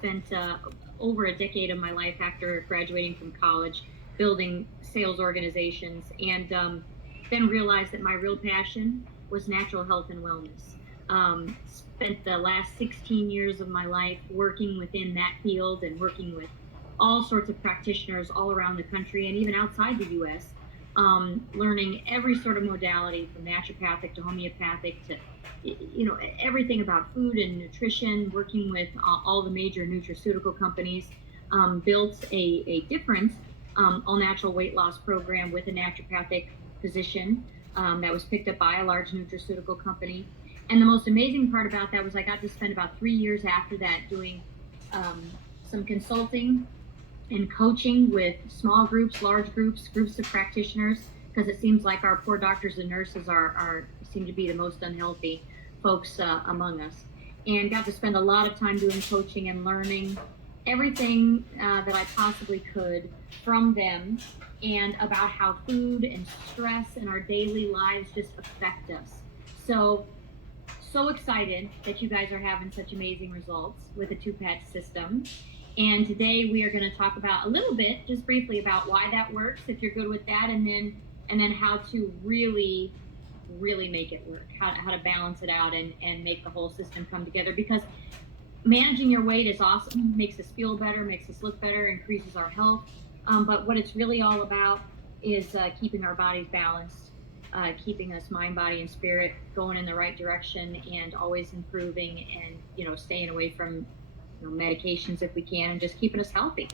spent over a decade of my life after graduating from college building sales organizations, and then realized that my real passion was natural health and wellness. Spent the last 16 years of my life working within that field and working with all sorts of practitioners all around the country and even outside the US, learning every sort of modality from naturopathic to homeopathic to everything about food and nutrition, working with all the major nutraceutical companies. Built a different all natural weight loss program with a naturopathic physician that was picked up by a large nutraceutical company. And the most amazing part about that was I got to spend about 3 years after that doing some consulting and coaching with small groups, large groups, groups of practitioners, because it seems like our poor doctors and nurses seem to be the most unhealthy folks among us. And got to spend a lot of time doing coaching and learning everything that I possibly could from them, and about how food and stress and our daily lives just affect us. So excited that you guys are having such amazing results with the two-patch system. And today we are going to talk about a little bit, just briefly, about why that works, if you're good with that, and then how to really make it work, how to balance it out and make the whole system come together. Because managing your weight is awesome, makes us feel better, makes us look better, increases our health. But what it's really all about is keeping our bodies balanced, keeping us mind, body, and spirit going in the right direction, and always improving, and staying away from medications if we can, and just keeping us healthy.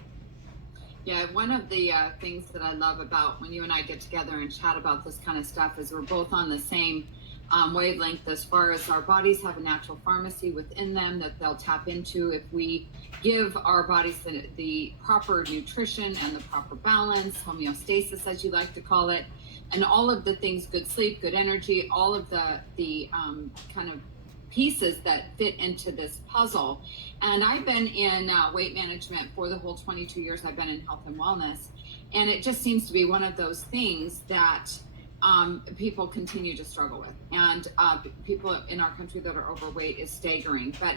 Yeah, one of the things that I love about when you and I get together and chat about this kind of stuff is we're both on the same wavelength as far as our bodies have a natural pharmacy within them that they'll tap into if we give our bodies the proper nutrition and the proper balance, homeostasis as you like to call it, and all of the things, good sleep, good energy, all of the kind of pieces that fit into this puzzle. And I've been in weight management for the whole 22 years I've been in health and wellness, and it just seems to be one of those things that people continue to struggle with, and people in our country that are overweight is staggering. But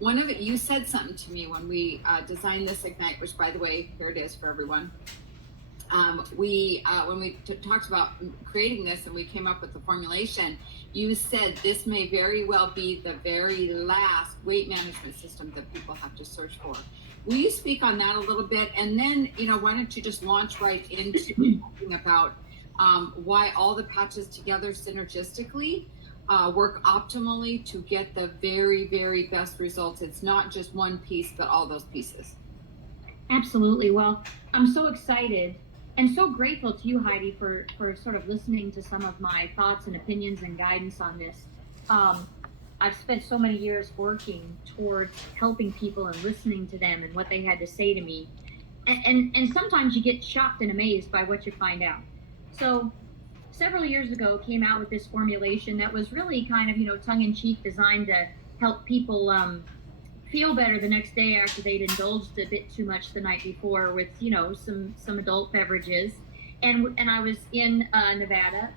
one of it, you said something to me when we designed this Ignite, which, by the way, here it is for everyone. When we talked about creating this and we came up with the formulation, you said this may very well be the very last weight management system that people have to search for. Will you speak on that a little bit? And then, why don't you just launch right into talking about why all the patches together synergistically work optimally to get the very, very best results. It's not just one piece, but all those pieces. Absolutely. Well, I'm so excited and so grateful to you, Heidi, for sort of listening to some of my thoughts and opinions and guidance on this. I've spent so many years working towards helping people and listening to them and what they had to say to me. And sometimes you get shocked and amazed by what you find out. So several years ago, came out with this formulation that was really kind of, tongue-in-cheek, designed to help people feel better the next day after they'd indulged a bit too much the night before with, some adult beverages. And I was in Nevada,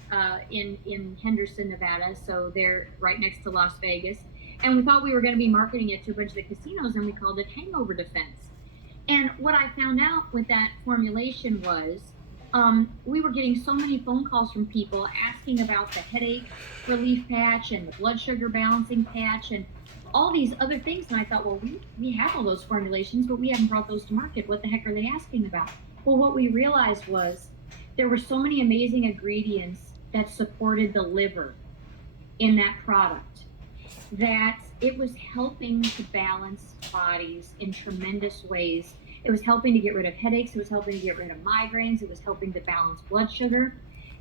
in Henderson, Nevada, so they're right next to Las Vegas. And we thought we were going to be marketing it to a bunch of the casinos, and we called it Hangover Defense. And what I found out with that formulation was we were getting so many phone calls from people asking about the headache relief patch and the blood sugar balancing patch and all these other things. And I thought, well, we have all those formulations, but we haven't brought those to market. What the heck are they asking about? Well, what we realized was there were so many amazing ingredients that supported the liver in that product that it was helping to balance bodies in tremendous ways. It was helping to get rid of headaches. It was helping to get rid of migraines. It was helping to balance blood sugar.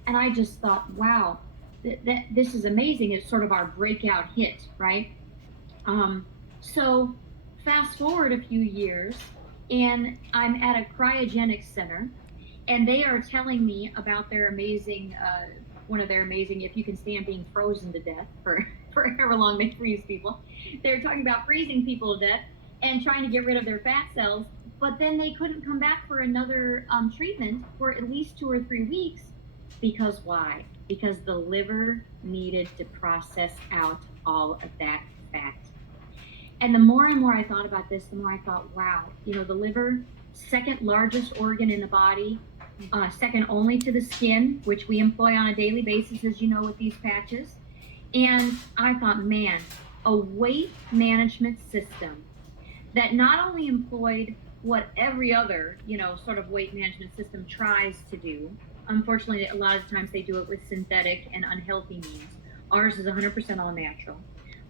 And I just thought, wow, this is amazing. It's sort of our breakout hit, right? So fast forward a few years, and I'm at a cryogenics center, and they are telling me about their amazing, one of their amazing, if you can stand being frozen to death for however long they freeze people. They're talking about freezing people to death and trying to get rid of their fat cells, but then they couldn't come back for another treatment for at least 2 or 3 weeks. Because why? Because the liver needed to process out all of that fat. And the more and more I thought about this, the more I thought, wow, the liver, second largest organ in the body, second only to the skin, which we employ on a daily basis, as you know, with these patches. And I thought, man, a weight management system that not only employed what every other, sort of weight management system tries to do. Unfortunately, a lot of times they do it with synthetic and unhealthy means. Ours is 100% all natural,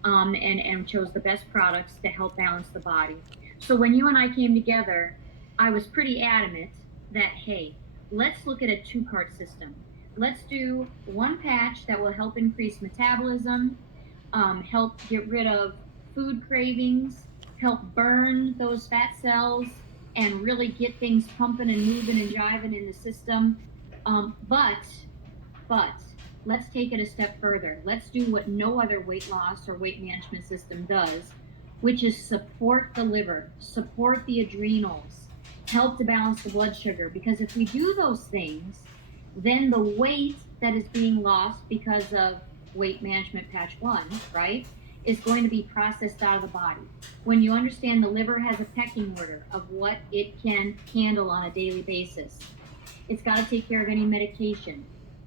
and chose the best products to help balance the body. So when you and I came together, I was pretty adamant that, hey, let's look at a two-part system. Let's do one patch that will help increase metabolism, help get rid of food cravings, help burn those fat cells, and really get things pumping and moving and jiving in the system. But let's take it a step further. Let's do what no other weight loss or weight management system does, which is support the liver, support the adrenals, help to balance the blood sugar. Because if we do those things, then the weight that is being lost because of weight management patch 1, right, is going to be processed out of the body. When you understand the liver has a pecking order of what it can handle on a daily basis, it's got to take care of any medication.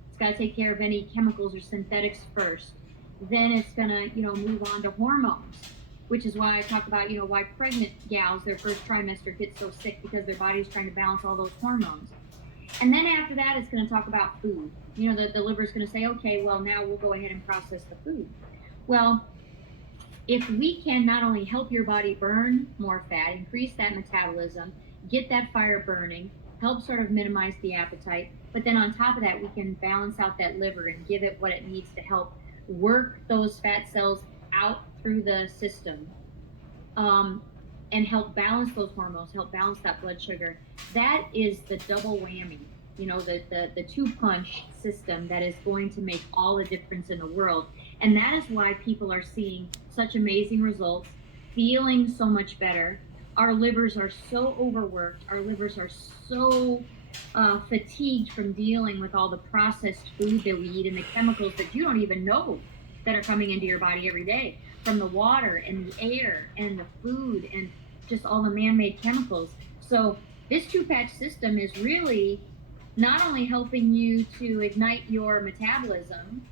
It's got to take care of any chemicals or synthetics first. Then it's going to, move on to hormones, which is why I talk about, why pregnant gals, their first trimester, get so sick, because their body's trying to balance all those hormones. And then after that, it's going to talk about food. The liver's going to say, okay, well, now we'll go ahead and process the food. Well, if we can not only help your body burn more fat, increase that metabolism, get that fire burning, help sort of minimize the appetite, but then on top of that, we can balance out that liver and give it what it needs to help work those fat cells out through the system, and help balance those hormones, help balance that blood sugar. That is the double whammy, the two-punch system that is going to make all the difference in the world. And that is why people are seeing such amazing results, feeling so much better. Our livers are so overworked. Our livers are so fatigued from dealing with all the processed food that we eat and the chemicals that you don't even know that are coming into your body every day, from the water and the air and the food and just all the man-made chemicals. So this two-patch system is really not only helping you to ignite your metabolism,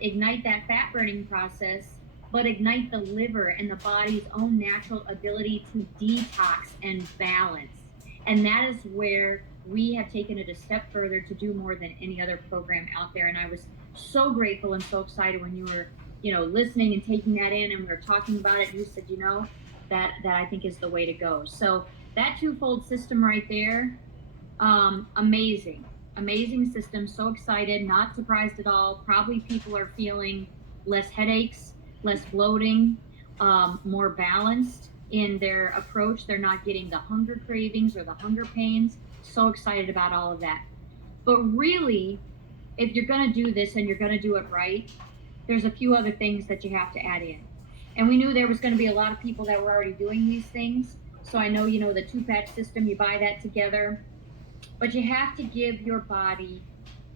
ignite that fat burning process, but ignite the liver and the body's own natural ability to detox and balance. And that is where we have taken it a step further to do more than any other program out there. And I was so grateful and so excited when you were, listening and taking that in, and we were talking about it. And you said, that I think is the way to go. So that twofold system right there, amazing system. So excited, not surprised at all. Probably people are feeling less headaches, less bloating, more balanced in their approach. They're not getting the hunger cravings or the hunger pains. So excited about all of that. But really, if you're going to do this and you're going to do it right, there's a few other things that you have to add in. And we knew there was going to be a lot of people that were already doing these things. So I know, the two-patch system, you buy that together, but you have to give your body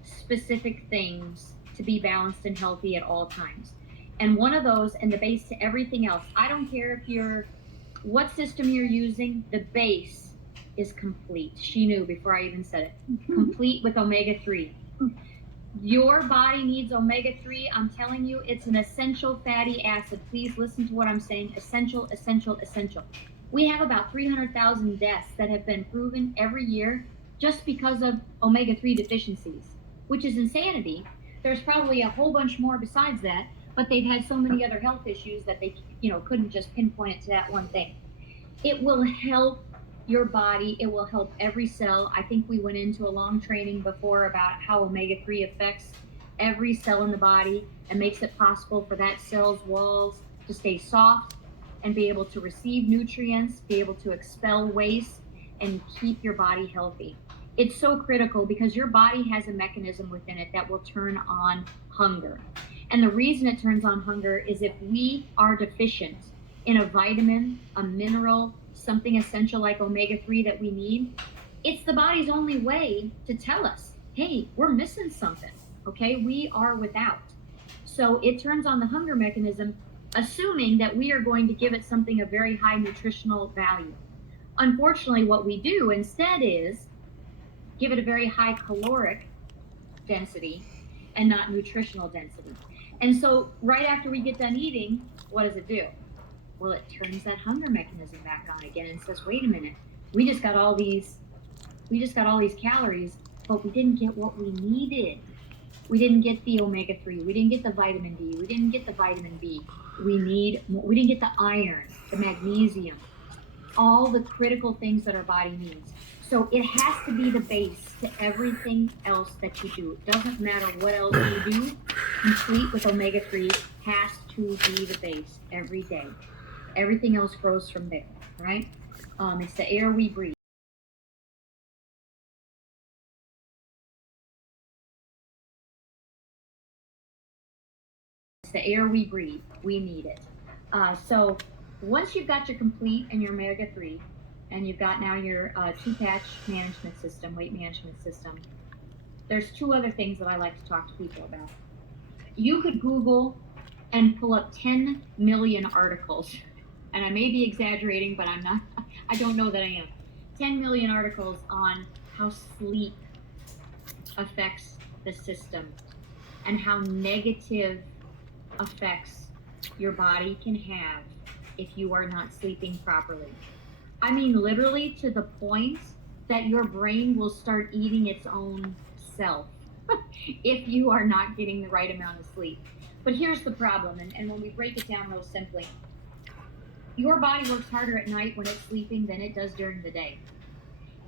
specific things to be balanced and healthy at all times. And one of those, and the base to everything else, I don't care what system you're using, the base is complete. She knew before I even said it. Complete with omega-3. Your body needs omega-3. I'm telling you, it's an essential fatty acid. Please listen to what I'm saying. Essential, essential, essential. We have about 300,000 deaths that have been proven every year just because of omega-3 deficiencies, which is insanity. There's probably a whole bunch more besides that, but they've had so many other health issues that they, couldn't just pinpoint it to that one thing. It will help your body. It will help every cell. I think we went into a long training before about how omega-3 affects every cell in the body and makes it possible for that cell's walls to stay soft and be able to receive nutrients, be able to expel waste, and keep your body healthy. It's so critical because your body has a mechanism within it that will turn on hunger. And the reason it turns on hunger is if we are deficient in a vitamin, a mineral, something essential like omega-3 that we need, it's the body's only way to tell us, hey, we're missing something, okay? We are without. So it turns on the hunger mechanism assuming that we are going to give it something of very high nutritional value. Unfortunately, what we do instead is give it a very high caloric density and not nutritional density. And so right after we get done eating, what does it do? Well, it turns that hunger mechanism back on again and says, wait a minute, we just got all these calories, but we didn't get what we needed. We didn't get the omega-3, we didn't get the vitamin D, we didn't get the vitamin B. We didn't get the iron, the magnesium, all the critical things that our body needs. So it has to be the base to everything else that you do. It doesn't matter what else you do, complete with omega-3 has to be the base every day. Everything else grows from there, right? It's the air we breathe. It's the air we breathe. We need it. So once you've got your complete and your omega-3, and you've got now your two-patch management system, weight management system, there's two other things that I like to talk to people about. You could Google and pull up 10 million articles, and I may be exaggerating, but I'm not, I don't know that I am. 10 million articles on how sleep affects the system and how negative effects your body can have if you are not sleeping properly. I mean, literally to the point that your brain will start eating its own self if you are not getting the right amount of sleep. But here's the problem, and when we break it down real simply, your body works harder at night when it's sleeping than it does during the day.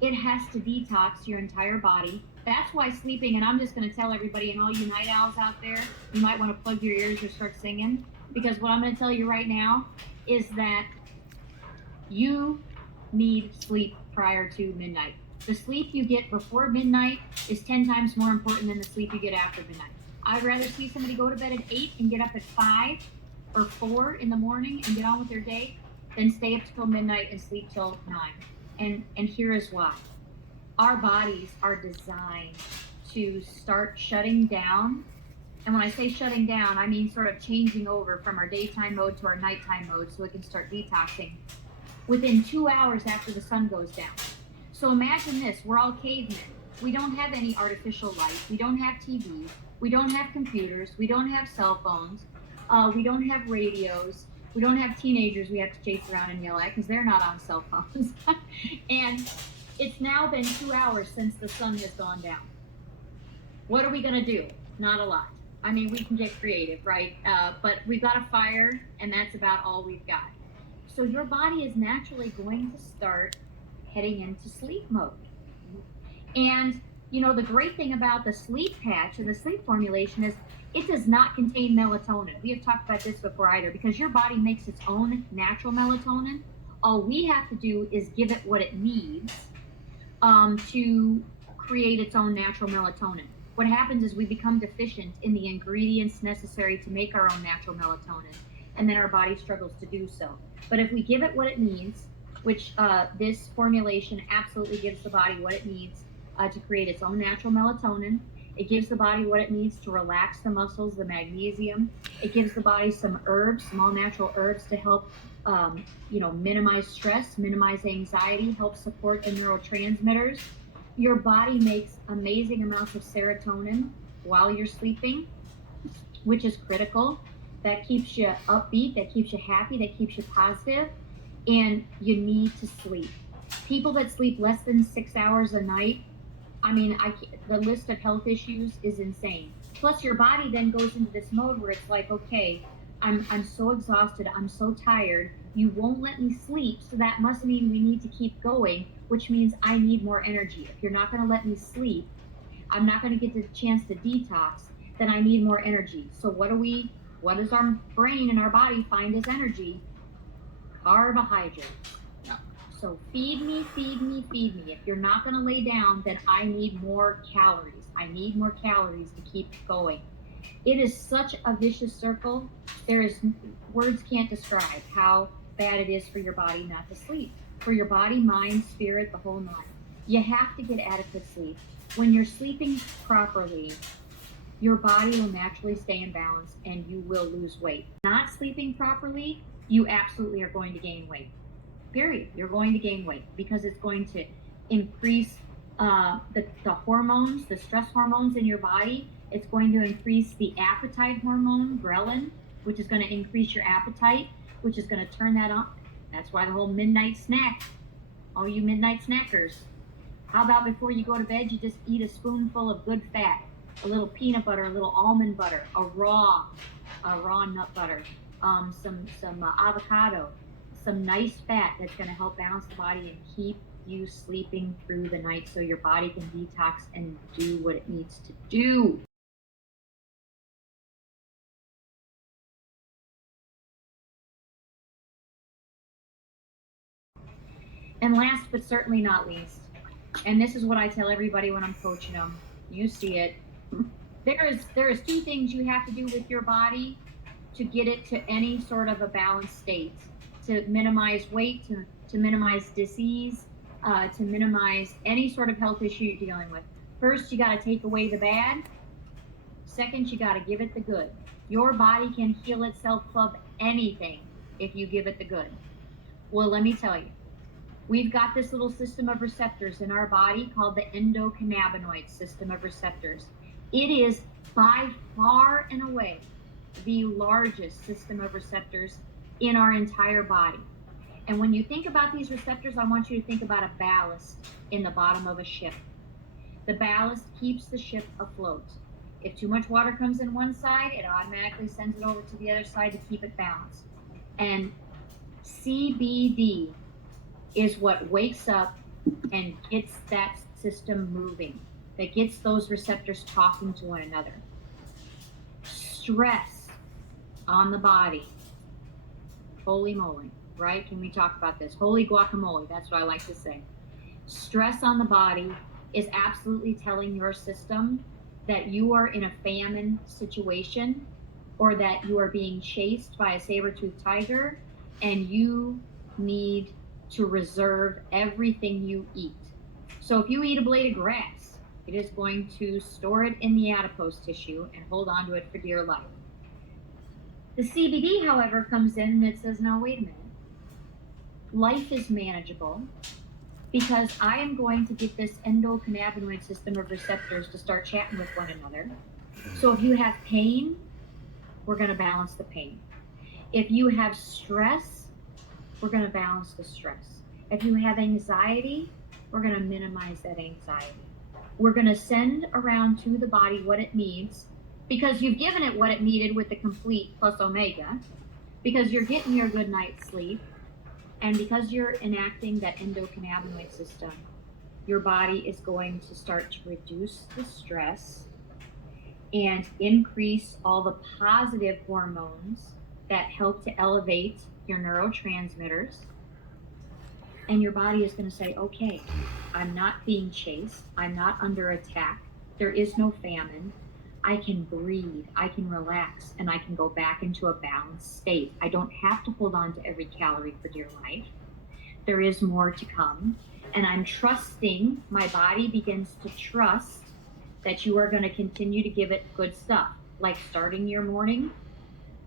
It has to detox your entire body. That's why sleeping, and I'm just going to tell everybody, and all you night owls out there, you might want to plug your ears or start singing, because what I'm going to tell you right now is that you need sleep prior to midnight. The sleep you get before midnight is 10 times more important than the sleep you get after midnight. I'd rather see somebody go to bed at 8 and get up at 5 or 4 in the morning and get on with their day than stay up till midnight and sleep till 9. And here is why. Our bodies are designed to start shutting down. And when I say shutting down, I mean sort of changing over from our daytime mode to our nighttime mode so it can start detoxing within 2 hours after the sun goes down. So imagine this, we're all cavemen. We don't have any artificial light. We don't have TVs. We don't have computers. We don't have cell phones. We don't have radios. We don't have teenagers we have to chase around and yell at because they're not on cell phones. And it's now been 2 hours since the sun has gone down. What are we going to do? Not a lot. I mean, we can get creative, right? But we've got a fire, and that's about all we've got. So your body is naturally going to start heading into sleep mode. And, you know, the great thing about the sleep patch and the sleep formulation is it does not contain melatonin. We have talked about this before either, because your body makes its own natural melatonin. All we have to do is give it what it needs to create its own natural melatonin. What happens is we become deficient in the ingredients necessary to make our own natural melatonin, and then our body struggles to do so. But if we give it what it needs, which this formulation absolutely gives the body what it needs to create its own natural melatonin. It gives the body what it needs to relax the muscles, the magnesium. It gives the body some herbs, some all-natural herbs to help, minimize stress, minimize anxiety, help support the neurotransmitters. Your body makes amazing amounts of serotonin while you're sleeping, which is critical. That keeps you upbeat, that keeps you happy, that keeps you positive, and you need to sleep. People that sleep less than 6 hours a night, I mean, the list of health issues is insane. Plus, your body then goes into this mode where it's like, okay, I'm so exhausted, I'm so tired, you won't let me sleep, so that must mean we need to keep going, which means I need more energy. If you're not going to let me sleep, I'm not going to get the chance to detox, then I need more energy. So what does our brain and our body find as energy? Carbohydrates. Yeah. So feed me, feed me, feed me. If you're not going to lay down, then I need more calories. I need more calories to keep going. It is such a vicious circle. Words can't describe how bad it is for your body not to sleep. For your body, mind, spirit, the whole nine. You have to get adequate sleep. When you're sleeping properly, your body will naturally stay in balance and you will lose weight. Not sleeping properly, you absolutely are going to gain weight. Period. You're going to gain weight because it's going to increase the hormones, the stress hormones in your body. It's going to increase the appetite hormone, ghrelin, which is going to increase your appetite, which is going to turn that on. That's why the whole midnight snack, all you midnight snackers, how about before you go to bed, you just eat a spoonful of good fat, a little peanut butter, a little almond butter, a raw nut butter, some avocado, some nice fat that's going to help balance the body and keep you sleeping through the night so your body can detox and do what it needs to do. And last but certainly not least, and this is what I tell everybody when I'm coaching them, you see it, there is two things you have to do with your body to get it to any sort of a balanced state, to minimize weight, to minimize disease, to minimize any sort of health issue you're dealing with. First, you got to take away the bad. Second, you got to give it the good. Your body can heal itself of anything if you give it the good. Well, let me tell you, we've got this little system of receptors in our body called the endocannabinoid system of receptors. It is by far and away the largest system of receptors in our entire body. And when you think about these receptors, I want you to think about a ballast in the bottom of a ship. The ballast keeps the ship afloat. If too much water comes in one side, it automatically sends it over to the other side to keep it balanced. And CBD is what wakes up and gets that system moving, that gets those receptors talking to one another. Stress on the body, holy moly, right? Can we talk about this? Holy guacamole, that's what I like to say. Stress on the body is absolutely telling your system that you are in a famine situation or that you are being chased by a saber-toothed tiger and you need to reserve everything you eat. So if you eat a blade of grass, it is going to store it in the adipose tissue and hold on to it for dear life. The CBD, however, comes in and it says, no, wait a minute. Life is manageable because I am going to get this endocannabinoid system of receptors to start chatting with one another. So if you have pain, we're going to balance the pain. If you have stress, we're going to balance the stress. If you have anxiety, we're going to minimize that anxiety. We're going to send around to the body what it needs because you've given it what it needed with the complete plus omega, because you're getting your good night's sleep, and because you're enacting that endocannabinoid system, your body is going to start to reduce the stress and increase all the positive hormones that help to elevate your neurotransmitters. And your body is going to say, okay, I'm not being chased. I'm not under attack. There is no famine. I can breathe, I can relax, and I can go back into a balanced state. I don't have to hold on to every calorie for dear life. There is more to come. And I'm trusting, my body begins to trust that you are going to continue to give it good stuff, like starting your morning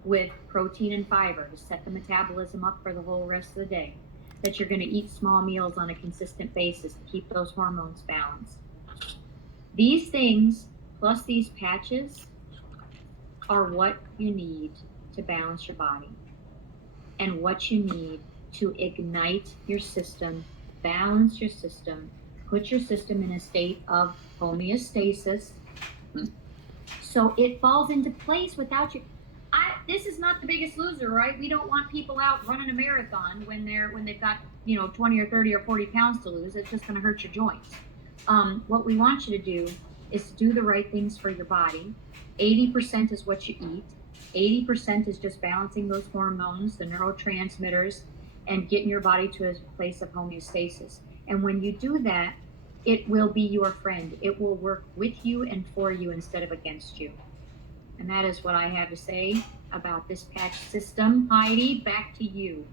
with protein and fiber to set the metabolism up for the whole rest of the day, that you're going to eat small meals on a consistent basis to keep those hormones balanced. These things, plus these patches, are what you need to balance your body and what you need to ignite your system, balance your system, put your system in a state of homeostasis so it falls into place without you. This is not The Biggest Loser, right? We don't want people out running a marathon when they've got 20 or 30 or 40 pounds to lose. It's just going to hurt your joints. What we want you to do is to do the right things for your body. 80% is what you eat. 80% is just balancing those hormones, the neurotransmitters, and getting your body to a place of homeostasis. And when you do that, it will be your friend. It will work with you and for you instead of against you. And that is what I have to say about this patch system. Heidi, back to you.